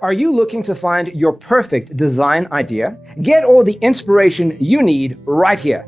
Are you looking to find your perfect design idea? Get all the inspiration you need right here.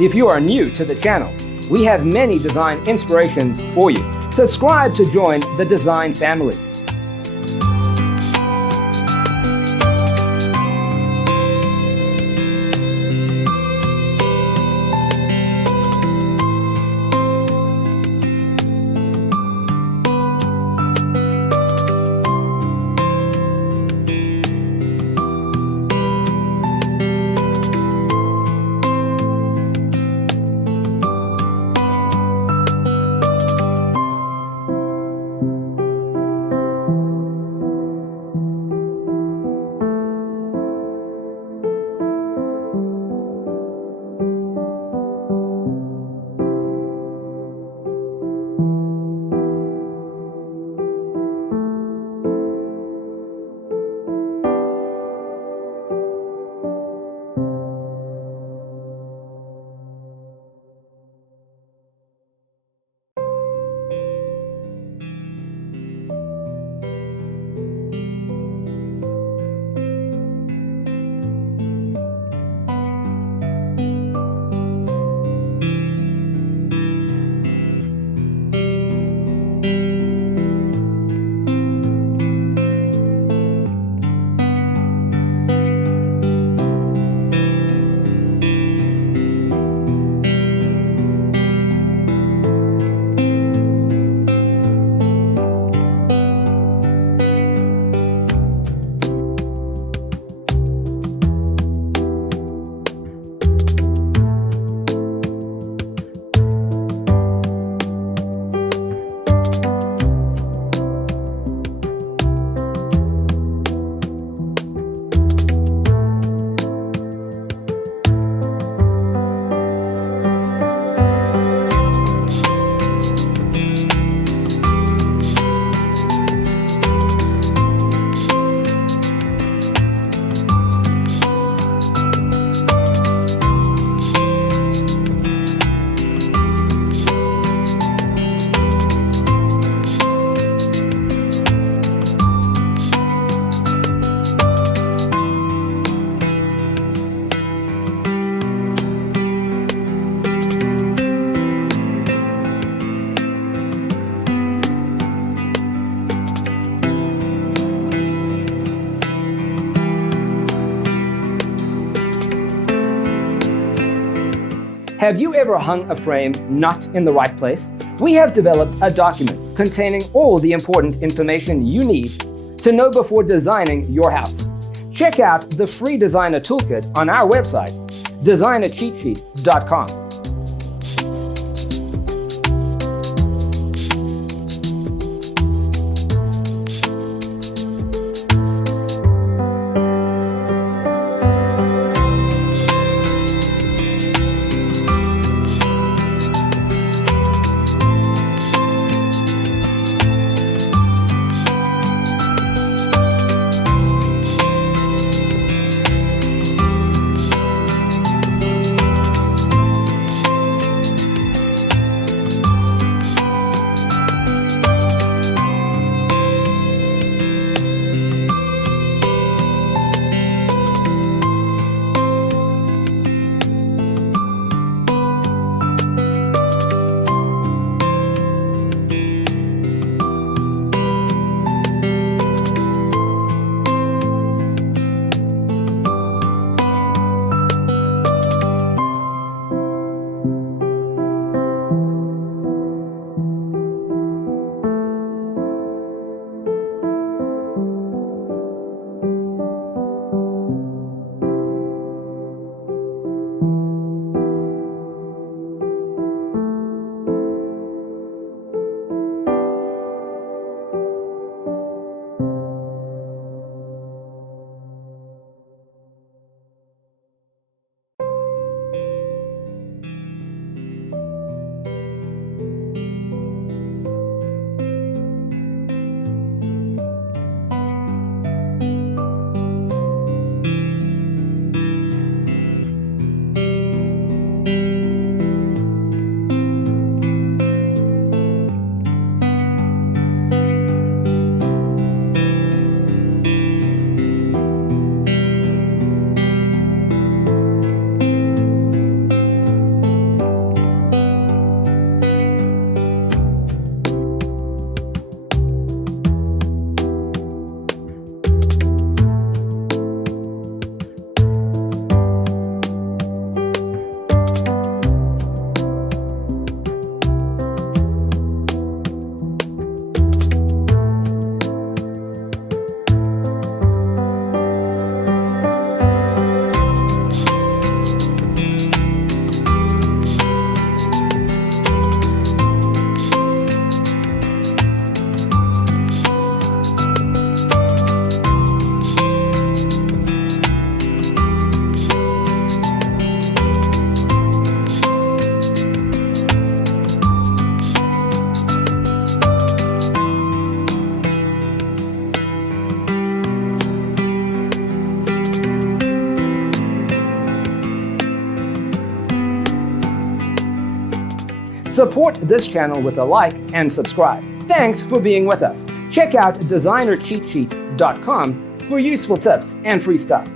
If you are new to the channel, we have many design inspirations for you. Subscribe to join the design family. Have you ever hung a frame not in the right place? We have developed a document containing all the important information you need to know before designing your house. Check out the free designer toolkit on our website, designercheatsheet.com. Support this channel with a like and subscribe. Thanks for being with us. Check out designercheatsheet.com for useful tips and free stuff.